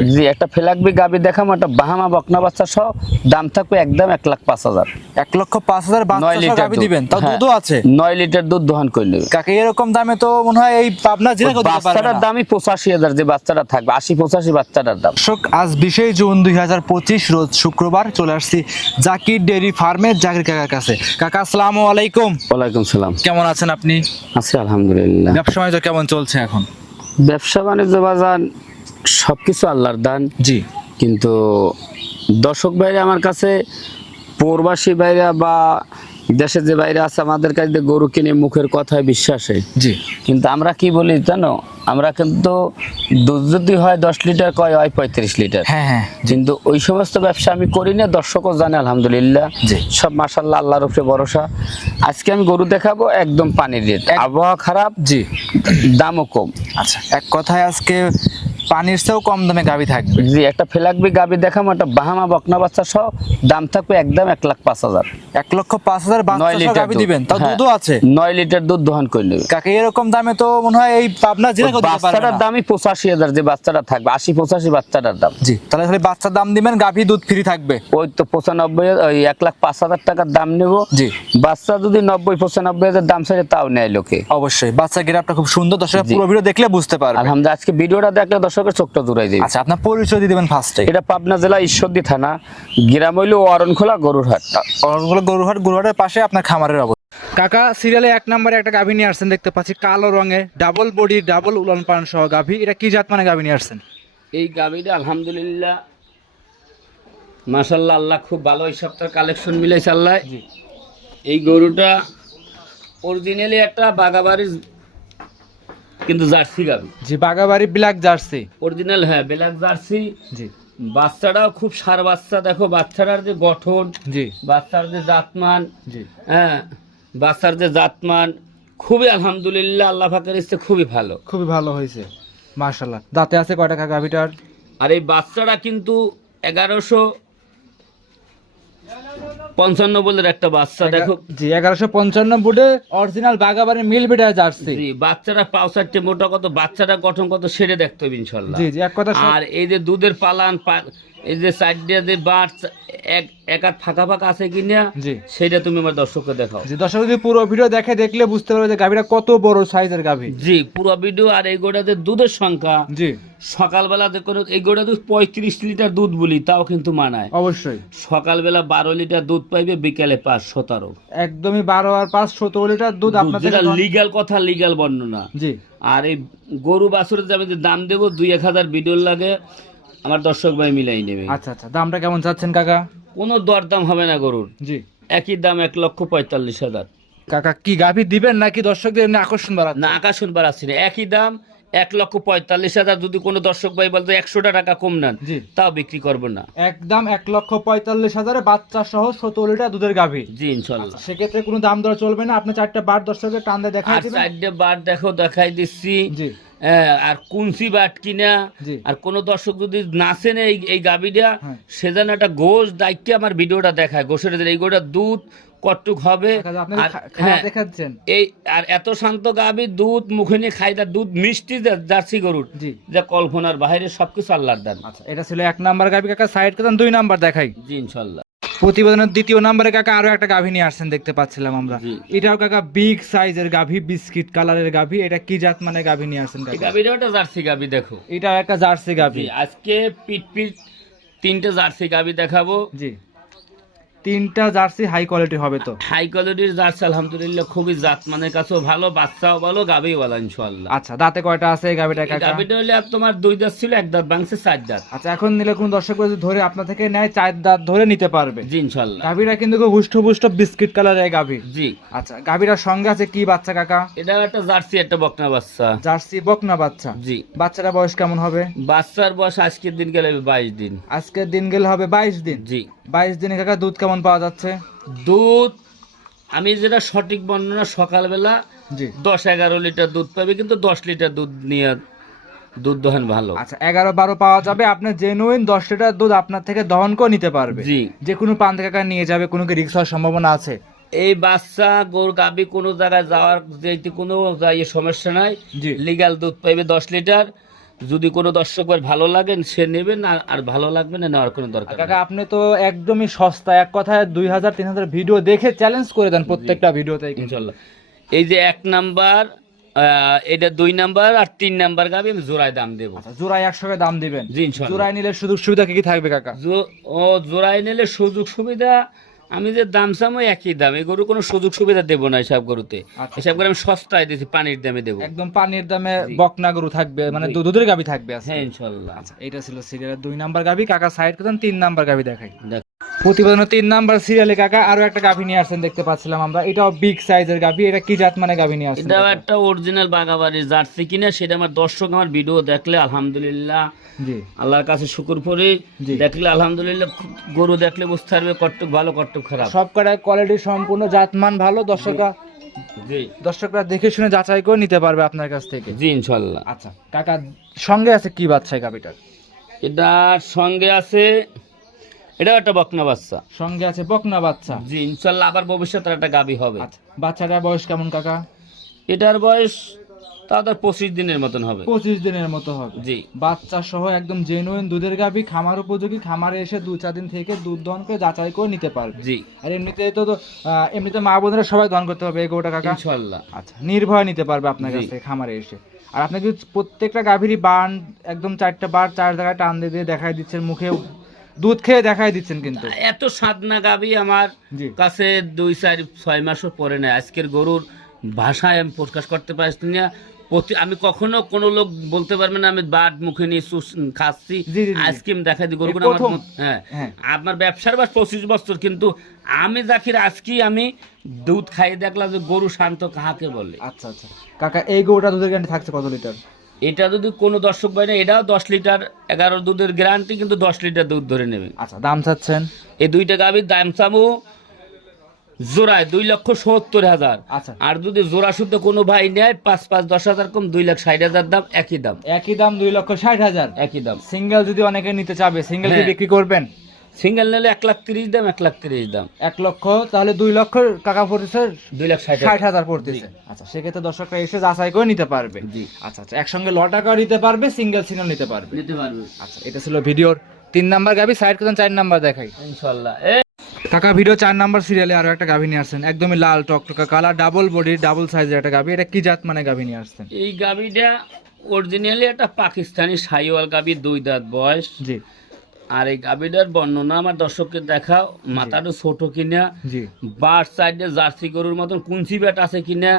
থাকবে জি একটা ফেলাকবি গাবি দেখাম একটা বাহামা বকনা বাচ্চা সহ দাম থাকবে একদম এক লাখ পাঁচ হাজার। এক লক্ষ পাঁচ হাজার নয় লিটার গাবি দিবেন তাও হ্যাঁ, দুধও আছে? নয় লিটার দুধ দোহান করে নেবে কাকে এরকম দামে তো মনে হয় এই পাবনা জেলা বাচ্চাটার দামই পঁচাশি হাজার যে বাচ্চাটা থাকবে আশি পঁচাশি বাচ্চাটার দাম। দর্শক আজ বিশে জুন দুই হাজার পঁচিশ রোজ শুক্রবার চলে আসছি জাকির ডেয়ারি ফার্মের জাকির কাকার কাছে। কাকা আসসালামু আলাইকুম। ওয়ালাইকুম সালাম। কেমন আছেন আপনি? আছি আলহামদুলিল্লাহ। ব্যবসা বাণিজ্য কেমন চলছে এখন? ব্যবসা বাণিজ্য বাজার সবকিছু আল্লাহর দান। জি। কিন্তু দর্শক বাইরে আমার কাছে প্রবাসী বাইরে বা দেশে যে বাইরে আছে আমাদের কাছে গরু কিনে মুখের কথায় বিশ্বাসে। জি। কিন্তু আমরা কি বলি জানো? আমরা কিন্তু দুধ যদি হয় দশ লিটার কয় হয় পঁয়ত্রিশ লিটার। হ্যাঁ হ্যাঁ কিন্তু ওই সমস্ত ব্যবসা আমি করি না দর্শকও জানে আলহামদুলিল্লাহ। জি। সব মাসাল্লাহ আল্লাহর উপরে ভরসা। আজকে আমি গরু দেখাবো একদম পানির রেট। আবহাওয়া খারাপ জি। দামও কম। আচ্ছা। এক কথায় আজকে পানির চেয়েও কম দামে গাবি থাকবে। জি একটা ফেলাকবি গাবি দেখাম একটা বাহামা বকনা বাচ্চা সহ দাম থাকবে একদম এক লাখ পাঁচ হাজার। এক লক্ষ পাঁচ হাজার নয় লিটার গাবি। দিবেন। তাও হ্যাঁ, দুধও আছে? নয় লিটার দুধ দোহান করে নেবে। কাকে এরকম দামে তো মনে হয় এই পাবনা জেলা বাচ্চাটার দামই পঁচাশি হাজার যে বাচ্চাটা থাকবে আশি পঁচাশি বাচ্চাটার দাম। জি তাহলে খালি বাচ্চার দাম দিবেন গাভি দুধ ফ্রি থাকবে। ওই তো পঁচানব্বই ওই এক লাখ পাঁচ হাজার টাকার দাম নেব। জি। বাচ্চা যদি নব্বই পঁচানব্বই হাজার দাম চাইলে তাও নেয় লোকে। অবশ্যই বাচ্চা গেরাপটা খুব সুন্দর দর্শক। পুরো ভিডিও দেখলে বুঝতে পারবে। আলহামদুলিল্লাহ আজকে ভিডিওটা দেখলে দর্শকের চোখটা জুড়াই দেবে। আচ্ছা আপনার পরিচয় দিয়ে দেবেন ফার্স্টে এটা পাবনা জেলা ঈশ্বরদী থানা গ্রাম হইল অরণখোলা গরুরহাট অরণগুলো গরুহাট গরুহাটের পাশে আপনার খামারের অবস্থা। কাকা সিরিয়ালে এক নম্বরে একটা গাভী নিয়ে আসছেন দেখতে পাচ্ছি কালো রঙে ডাবল বডি ডাবল উলন পান সহ গাভী। এটা কি জাত মানে গাভী নিয়ে আসছেন? এই গাভীটা আলহামদুলিল্লাহ মাশাল্লাহ আল্লাহ খুব ভালো এই সপ্তাহের কালেকশন মিলাইছে আল্লাহ। এই গরুটা অরিজিনালি একটা বাগাবাড়ির কিন্তু জার্সি গাবি। জি বাগাবাড়ি ব্ল্যাক জার্সি। অরিজিনাল হ্যাঁ ব্ল্যাক জার্সি। জি। বাচ্চাটাও খুব সার বাচ্চা দেখো বাচ্চাটার যে গঠন জি। বাচ্চার যে জাতমান জি। হ্যাঁ বাচ্চার যে জাতমান খুবই আলহামদুলিল্লাহ আল্লাহ ফাকের ইচ্ছে খুবই ভালো। খুবই ভালো হয়েছে মার্শাল্লাহ দাঁতে আছে কয় টাকা গাভীটার? আর এই বাচ্চাটা কিন্তু এগারোশো পঞ্চান্ন বলের একটা বাচ্চা দেখো। জি এগারোশো পঞ্চান্ন বুটে অরিজিনাল বাগাবাড়ি মিল বিটা জার্সি। জি, বাচ্চাটা পাউসারটি মোটা কত বাচ্চাটা গঠন কত সেরে দেখতে হবে ইনশাল্লাহ। জি জি এক কথা আর এই যে দুধের পালান এই যে সাইড যে বাট এক এক হাত ফাঁকা ফাঁকা আছে কিনা জি। সেটা তুমি আমার দর্শককে দেখাও। জি দর্শক যদি পুরো ভিডিও দেখে দেখলে বুঝতে পারবে যে গাভীটা কত বড় সাইজের গাভী। জি পুরো ভিডিও আর এই গোটাতে দুধের সংখ্যা। জি। সকালবেলা যে কোনো এই গোটা দুধ পঁয়ত্রিশ লিটার দুধ বলি তাও কিন্তু মানায়। অবশ্যই। সকালবেলা বারো লিটার দুধ পাইবে বিকালে পাঁচ সতেরো। একদমই বারো আর পাঁচ সতেরো লিটার দুধ যেটা লিগাল কথা লিগাল বর্ণনা। জি। আর এই গরু বাছুরের যে আমি যে দাম দেবো দুই এক হাজার ভিডিও লাগে। আমার দর্শক ভাই মিলাই নেবে। আচ্ছা আচ্ছা। দামটা কেমন চাচ্ছেন কাকা? কোনো দরদাম হবে না গরুর। জি। একই দাম এক লক্ষ পঁয়তাল্লিশ হাজার। কাকা কি গাভী দিবেন নাকি দর্শকদের এমনি আকর্ষণ বাড়াচ্ছে না শুনবার আসছি না। একই দাম এক লক্ষ পঁয়তাল্লিশ হাজার যদি কোনো দর্শক ভাই বলতো একশোটা টাকা কম নেন তাও বিক্রি করব না। একদম এক লক্ষ পঁয়তাল্লিশ হাজারে বাচ্চা সহ সতেরো লিটার দুধের গাভী। জি ইনশাল্লাহ। সেক্ষেত্রে কোনো দাম দর চলবে না? আপনি চারটা বার দর্শকের টান দেখাই আর চারটে বার দেখো দেখাই দিচ্ছি। জি। আর কুঞ্চি বাট কিনা আর কোন দর্শক যদি নাচেন এই এই গাবিটা হ্যাঁ। সে যেন একটা গোশ দায়িত্বে আমার ভিডিওটা দেখায়। গোসের এই গোটা দুধ কটুক হবে হ্যাঁ এই আর এত শান্ত গাবি দুধ মুখে নিয়ে খাই তার দুধ মিষ্টি জার্সি গরুর যা কল্পনার বাইরে সবকিছু আল্লাহর দান। আচ্ছা এটা ছিল এক নাম্বার গাভী কাকা সাইড করতেন দুই নাম্বার দেখাই। জি ইনশাল্লাহ। প্রতিবেদনের দ্বিতীয় নম্বরে কাকা আরও একটা গাভী নিয়ে আসছেন দেখতে পাচ্ছিলাম আমরা। এটাও কাকা বিগ সাইজের গাভী বিস্কিট কালারের গাভী। এটা কি জাত মানে গাভী নিয়ে আসছেন কাকা? গাভীটা একটা জার্সি গাভী দেখো। এটা একটা জার্সি গাভী। আজকে পিট পিট তিনটে জার্সি গাভী দেখাবো। জি। তিনটা জার্সি হাই কোয়ালিটি হবে তো। হাই কোয়ালিটির জার্সি আলহামদুলিল্লাহ খুবই জাত মানের কাছেও ভালো বাচ্চাও ভালো গাবিও ভালো ইনশাল্লাহ আচ্ছা দাঁতে কয়টা আছে এই কাকা গাবিটা হলে তোমার দুই দাঁত ছিল এক দাঁত ভাঙছে চার দাঁত। আচ্ছা এখন নিলে কোন দর্শক যদি ধরে আপনার থেকে নেয় চার দাঁত ধরে নিতে পারবে। জি ইনশাল্লাহ গাভীটা কিন্তু খুব হুষ্ট পুষ্ট বিস্কিট কালারের গাভী। জি। আচ্ছা গাভীটার সঙ্গে আছে কি বাচ্চা কাকা? এটা একটা জার্সি একটা বকনা বাচ্চা। জার্সি বকনা বাচ্চা। জি। বাচ্চাটা বয়স কেমন হবে? বাচ্চার বয়স আজকের দিন গেলে বাইশ দিন। আজকের দিন গেলে হবে বাইশ দিন। জি। বাইশ দিনে কাকা দুধ কেমন পাওয়া যাচ্ছে? দুধ আমি যেটা সঠিক বর্ণনা সকালবেলা জি। দশ এগারো লিটার দুধ পাবে কিন্তু দশ লিটার দুধ নিয়ে দুধ দহন ভালো। আচ্ছা এগারো বারো পাওয়া যাবে আপনার জেনুইন দশ লিটার দুধ আপনার থেকে দহন করে নিতে পারবে। জি। যে কোনো পান কাকা নিয়ে যাবে কোনো কি রিক্স হওয়ার সম্ভাবনা আছে? এই বাচ্চা গরু গাবি কোনো জায়গায় যাওয়ার যেহেতু কোনো ইয়ে সমস্যা নাই লিগাল দুধ পাইবে দশ লিটার। যদি কোনো দর্শক ভাই ভালো লাগেন সে নেবেন আর আর ভালো লাগবে না নেওয়ার কোনো দরকার কাকা আপনি তো একদমই সস্তা এক কথায় দুই হাজার তিন হাজার ভিডিও দেখে চ্যালেঞ্জ করে দেন প্রত্যেকটা ভিডিওতে ইনশাল্লাহ। এই যে এক নাম্বার আহ, এটা দুই নাম্বার আর তিন নাম্বার গাবি আমি জোড়ায় দাম দেবো। আচ্ছা জোড়ায় একশো দাম দিবেন? জোড়ায় নিলে সুযোগ সুবিধা কি কি থাকবে কাকা? জো- ও জোড়ায় নিলে সুযোগ সুবিধা আমি যে দাম ওই একই দাম এই গরু কোনো সুযোগ সুবিধা দেবো না এসব গরুতে। হিসাব এসব করে আমি সস্তায় দিছি পানির দামে দেবো। একদম পানির দামে বকনা গরু থাকবে মানে দুধের গাভী থাকবে হ্যাঁ ইনশাল্লাহ। আচ্ছা এটা ছিল সিরিয়ালের দুই নাম্বার গাবি কাকা সাইড করতাম তিন নাম্বার গাবি দেখাই। প্রতিবেদনের তিন নাম্বার সিরিয়ালে কাকা আরও একটা গাভি নিয়ে আসছেন দেখতে পাচ্ছিলাম আমরা। এটাও বিগ সাইজের গাভী। এটা কি জাত মানে গাভি নিয়ে আসছেন কাকা? একটা অরিজিনাল বাগাবাড়ির জার্সি কিনা সেটা আমার দর্শক আমার ভিডিও দেখলে আলহামদুলিল্লাহ। জি। আল্লাহর কাছে শুকুর করে। দেখলে আলহামদুলিল্লাহ গরু দেখলে বুঝতে পারবে কট্টুক ভালো কট্টুক খারাপ। সব কটা কোয়ালিটি সম্পূর্ণ জাতমান ভালো। দর্শকরা জি। দর্শকরা দেখে শুনে যাচাই করে নিতে পারবে আপনার কাছ থেকে। জি ইনশাল্লাহ আচ্ছা কাকা সঙ্গে আছে কি বাচ্চা এই গাভিটার? এটার সঙ্গে আছে এটাও একটা বকনা বাচ্চা। সঙ্গে আছে বকনা বাচ্চা। জি ইনশাল্লাহ আবার ভবিষ্যতে একটা গাবি হবে। আচ্ছা বাচ্চাটার বয়স কেমন কাকা? এটার বয়স তাদের পঁচিশ দিনের মতন হবে। পঁচিশ দিনের মতো হবে। জি। বাচ্চা সহ একদম জেনুইন দুধের গাভি খামার উপযোগী খামারে এসে দু চার দিন থেকে দুধ দহন করে যাচাই করে নিতে পারবে। জি। আর এমনিতে তো এমনিতে মা বোনেরা সবাই দহন করতে হবে এগোটা কাকা? ইনশাল্লাহ। আচ্ছা নির্ভয় নিতে পারবে আপনার কাছ খামারে এসে। আর আপনি কিন্তু প্রত্যেকটা গাভীরই বান একদম চারটা বার চার জায়গায় টান দিয়ে দিয়ে দেখাই দিচ্ছেন মুখে দুধ খেয়ে দেখাই দিচ্ছেন কিন্তু। এত সাদনা গাবি আমার কাছে দুই চার ছয় মাসও পরে নেয় আজকের গরুর ভাষায় আমি প্রকাশ করতে পারছি না। প্রতি আমি কখনো কোনো লোক বলতে পারবে না আমি বাট মুখে নিয়ে খাচ্ছি। আইসক্রিম দেখাই দিই আমার হ্যাঁ। আমার ব্যবসার বাস পঁচিশ বছর কিন্তু আমি জাকির আজকেই আমি দুধ খাইয়ে দেখলাম যে গরু শান্ত কাহাকে বলে। আচ্ছা আচ্ছা। কাকা এই গরুটা দুধের গ্যারান্টি থাকছে কত লিটার? এটা যদি কোনো দর্শক পায় না এটাও দশ লিটার এগারো দুধের গ্যারান্টি কিন্তু দশ লিটার দুধ ধরে নেবে। আচ্ছা দাম চাচ্ছেন? এই দুইটা গাভীর দাম চামু জোড়ায় দুই লক্ষ সত্তর হাজার। আচ্ছা। আর যদি জোড়া শুদ্ধ কোনো ভাই নেয় পাঁচ পাঁচ দশ হাজার কম দুই লাখ ষাট হাজার দাম একই দাম। একই দাম দুই লক্ষ ষাট হাজার। একই দাম। সিঙ্গেল যদি অনেকে নিতে চাবে সিঙ্গেল হ্যাঁ। বিক্রি করবেন? সিঙ্গেল নিলে এক লাখ তিরিশ দাম এক লাখ তিরিশ দাম। এক লক্ষ তাহলে দুই লক্ষ টাকা পড়তেছে দুই লাখ ষাট হাজার। পড়তেছে। আচ্ছা সেক্ষেত্রে দর্শকরা এসে যাচাই করে নিতে পারবে। জি। আচ্ছা আচ্ছা একসঙ্গে ল টাকাও নিতে পারবে সিঙ্গেল সিঙ্গেল নিতে পারবে। নিতে পারবে। আচ্ছা এটা ছিল ভিডিওর তিন নাম্বার গাবি সাইড করতেন চার নাম্বার দেখাই। ইনশাল্লাহ। কাকা ভিডিও চার নাম্বার সিরিয়ালে আরও একটা গাভী নিয়ে আসছেন একদমই লাল টকটকা কালার ডাবল বডি ডাবল সাইজের একটা গাভী। এটা কি জাত মানে গাভী নিয়ে আসছেন? এই গাবিটা অরিজিনালি একটা পাকিস্তানি সাইওয়াল গাবি দুই দাঁত বয়স। জি। আর এই গাবিটার বর্ণনা আমার দর্শককে দেখাও। মাথাটা ছোট কিনা বার সাইডে জার্সি গরুর মতন কুঞ্চি ব্যাট আছে কিনা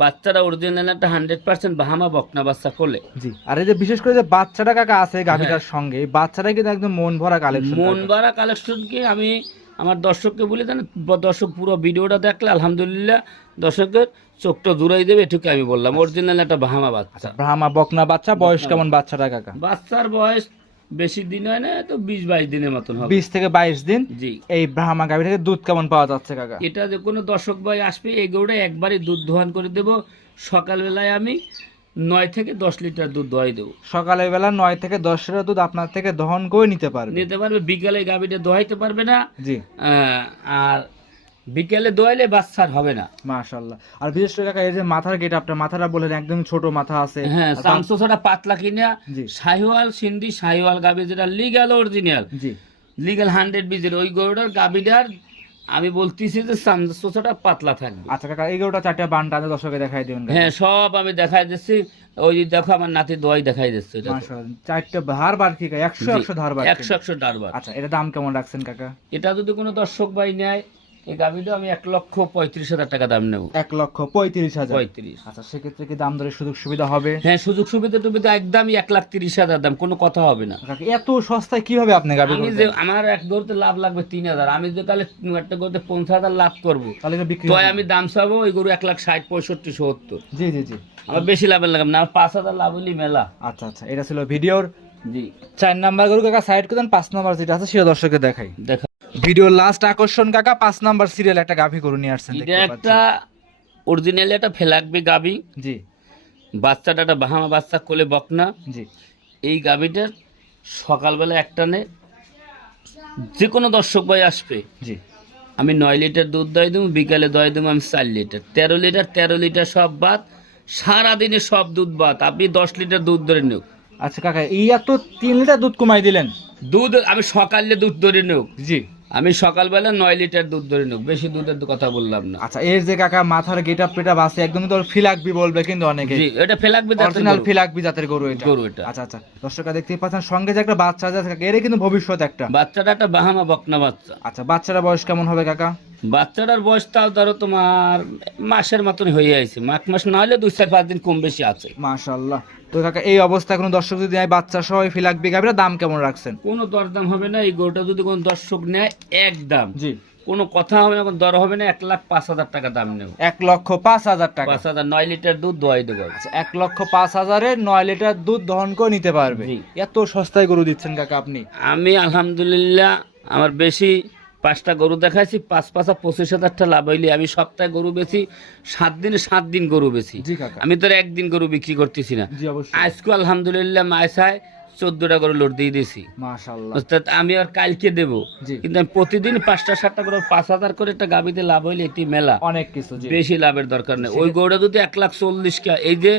বাচ্চারা অরিজিনাল একটা হান্ড্রেড পার্সেন্ট বাহামা বকনা বাচ্চা করলে জি। আর এই যে বিশেষ করে যে বাচ্চাটা কাকা আছে গাভীটার সঙ্গে এই বাচ্চাটা কিন্তু একদম মন ভরা কালেকশন হ্যাঁ। মন বাড়া কালেকশনকে আমি আমার দর্শককে বলি দেন দর্শক পুরো ভিডিওটা দেখলে আলহামদুলিল্লাহ দর্শকের চোখটা জুড়াই দেবে এটুকু আমি বললাম অরিজিনাল একটা বাহামা বাচ্চা। ব্রাহ্মা বকনা বাচ্চা বয়স কেমন বাচ্চাটা কাকা? বাচ্চার বয়স বেশি দিন হয় না তো বিশ বাইশ দিনের মতন হবে। বিশ থেকে বাইশ দিন? জি। এই ব্রাহ্মা গাভী থেকে দুধ কেমন পাওয়া যাচ্ছে কাকা? এটা যে কোনো দর্শক ভাই আসবে এই গরুটা একবারই দুধ দোহান করে দেবো। সকালবেলায় আমি নয় থেকে দশ লিটার দুধ দোয়াই দেবো। সকালে বেলা নয় থেকে দশ লিটার দুধ আপনার থেকে দহন করে নিতে পারবে। নিতে পারবে বিকালে গাভীটা দোহাইতে পারবে না। জি। আহ, আর বিকেলে দোয়াইলে বাচ্চার হবে না। মাশাল্লাহ। আর বিশেষ করে কাকা এই যে মাথার গেট আপনার মাথাটা বলেন একদম ছোট মাথা আছে। হ্যাঁ ছাড়া পাতলা কিনা। জি। শাহিওয়াল সিন্ধি শাহিওয়াল গাবি যেটা লিগাল অরিজিনাল জি। লিগাল হান্ড্রেড বিজের ওই গরুটার গাবিটার আমি বলতেছি যে ছাড়া পাতলা থাকবে। আচ্ছা কাকা এই গরুটা চারটা বানটা দর্শকে দেখাই দিবেন হ্যাঁ সব আমি দেখাই দিচ্ছি। ওই যে দেখো আমার নাতি দোয়াই দেখাই দিচ্ছে এটা। মাশাআল্লাহ চারটা ধার বার কি একশো একশো ধার বার একশো একশো ধার বার। আচ্ছা এটা দাম কেমন রাখছেন কাকা? এটা যদি কোনো দর্শক ভাই নেয় এই আমি এক লক্ষ পঁয়ত্রিশ হাজার টাকা দাম নেব। এক লক্ষ পঁয়ত্রিশ হাজার। পঁয়ত্রিশ। আচ্ছা সেক্ষেত্রে কি দাম দরের সুযোগ সুবিধা হবে? হ্যাঁ সুযোগ সুবিধা একদমই এক লাখ তিরিশ হাজার দাম কোনো কথা হবে না। এত সস্তায় কীভাবে আপনি গাবি আমি যে আমার এক গরুতে লাভ লাগবে তিন হাজার আমি যে তাহলে একটা গরুতে পঞ্চাশ হাজার লাভ করব। তাহলে বিক্রি আমি দাম চাবো ওই গরু এক লাখ ষাট পঁয়ষট্টি সত্তর। জি জি জি। আমার বেশি লাভের লাগাম না পাঁচ হাজার লাভ হলি মেলা। আচ্ছা আচ্ছা এটা ছিল ভিডিওর জি। চার নাম্বার গরু কাকা সাইড করে দেন পাঁচ নাম্বার যেটা আছে সেটা দর্শকে দেখাই। দেখা ভিডিওর লাস্ট আকর্ষণ কাকা পাঁচ নাম্বার সিরিয়াল একটা গাভী গরু নিয়ে আসছেন এটা একটা অরিজিনালি একটা ফেলাকবি পাচ্ছি। জি। বাচ্চাটা একটা বাহামা বাচ্চা কোলে বকনা। জি। এই গাবিটার সকালবেলা একটা একটানে যে কোনো দর্শক ভাই আসবে। জি। আমি নয় লিটার দুধ দই দেবো বিকালে দই দেবো আমি চার লিটার। তেরো লিটার তেরো লিটার সব বাদ সারাদিনে সব দুধ বাদ। আপনি দশ লিটার দুধ ধরে নিও। আচ্ছা কাকা এই এত তিন লিটার দুধ কমাই দিলেন। দুধ আমি সকালে দুধ ধরে নেব জি। আমি সকালবেলা নয় লিটার দুধ ধরে নেব। বেশি দুধের কথা বললাম না। আচ্ছা এর যে কাকা মাথার গেটা পেটা বাসে একদম তো ফিলাকবি বলবে কিন্তু অনেকে। জি এটা ফিলাকবি জাতের অরিজিনাল। ফিলাকবি জাতের গরু এটা। গরু এটা। আচ্ছা আচ্ছা দর্শকরা দেখতে পাচ্ছেন সঙ্গে যে একটা বাচ্চা আছে এর কিন্তু ভবিষ্যৎ একটা। বাচ্চাটা একটা বাহামা বকনা বাচ্চা। আচ্ছা বাচ্চাটা বয়স কেমন হবে কাকা? বাচ্চাটার বয়স তাও ধরো তোমার মাসের মতন হয়ে আছে মাঘ মাস না হলে দুই চার পাঁচ দিন কম বেশি আছে। মাশাআল্লাহ। তো কাকা এই অবস্থা কোনো দর্শক যদি নেয় বাচ্চা সহ ফিলাকবি গাভির দাম কেমন রাখছেন? কোনো দরদাম হবে না এই গরুটা যদি কোনো দর্শক নেয় এক দাম। জি। কোনো কথা হবে না কোনো দর হবে না এক লাখ পাঁচ হাজার টাকা দাম নেব। এক লক্ষ পাঁচ হাজার টাকা। পাঁচ হাজার নয় লিটার দুধ দোয়াই দেবো আচ্ছা এক লক্ষ পাঁচ হাজারে নয় লিটার দুধ দহন করে নিতে পারবে। এত সস্তায় গরু দিচ্ছেন কাকা আপনি। আমি আলহামদুলিল্লাহ আমার বেশি পাঁচটা গরু দেখাইছি পাঁচ পাঁচা পঁচিশ হাজারটা লাভ হইলে আমি সপ্তাহে গরু বেশি সাত দিনে সাত দিন গরু বেশি আমি তো একদিন গরু বিক্রি করতেছি না। আজকে আলহামদুলিল্লাহ মায়সায় চোদ্দটা গরু লোড দিয়ে দিয়েছি। অর্থাৎ আমি আর কালকে দেব। কিন্তু আমি প্রতিদিন পাঁচটা সাতটা করে পাঁচ হাজার করে একটা গাবিতে লাভ হইলে একটি মেলা। অনেক কিছু বেশি লাভের দরকার নেই। ওই গরুটা যদি এক লাখ চল্লিশ কা এই যে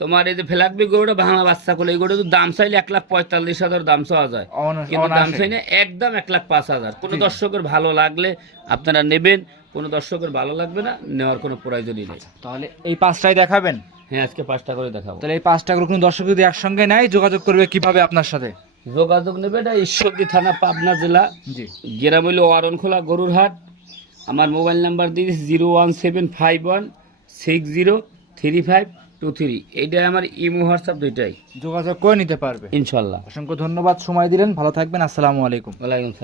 তোমার এই যে ফেলাকবি গরুটা ভাঙা বাচ্চা করলে এই গরুটা যদি দাম চাইলে এক লাখ পঁয়তাল্লিশ হাজার দাম চাওয়া যায়। কিন্তু দাম অনায়াসে। চাই না একদম এক লাখ পাঁচ হাজার। কোনো দর্শকের ভালো লাগলে আপনারা নেবেন কোনো দর্শকের ভালো লাগবে না নেওয়ার কোনো প্রয়োজনই নেই। তাহলে এই পাঁচটাই দেখাবেন? হ্যাঁ আজকে পাঁচটা করে দেখাবো। তাহলে এই পাঁচটা করে কোনো দর্শক যদি একসঙ্গে নেয় যোগাযোগ করবে কীভাবে আপনার সাথে? যোগাযোগ নেবে এটা ঈশ্বরদী থানা পাবনা জেলা। জি। গ্রাম হইল ওয়ারনখোলা গরুর হাট। আমার মোবাইল নাম্বার দিয়ে zero one seven five one six zero three five. Two three এইটাই আমার ইমো হোয়াটসঅ্যাপ দুইটাই। যোগাযোগ করে নিতে পারবে। ইনশাল্লাহ। অসংখ্য ধন্যবাদ। সময় দিলেন। ভালো থাকবেন। আসসালামু আলাইকুম। ওয়ালাইকুম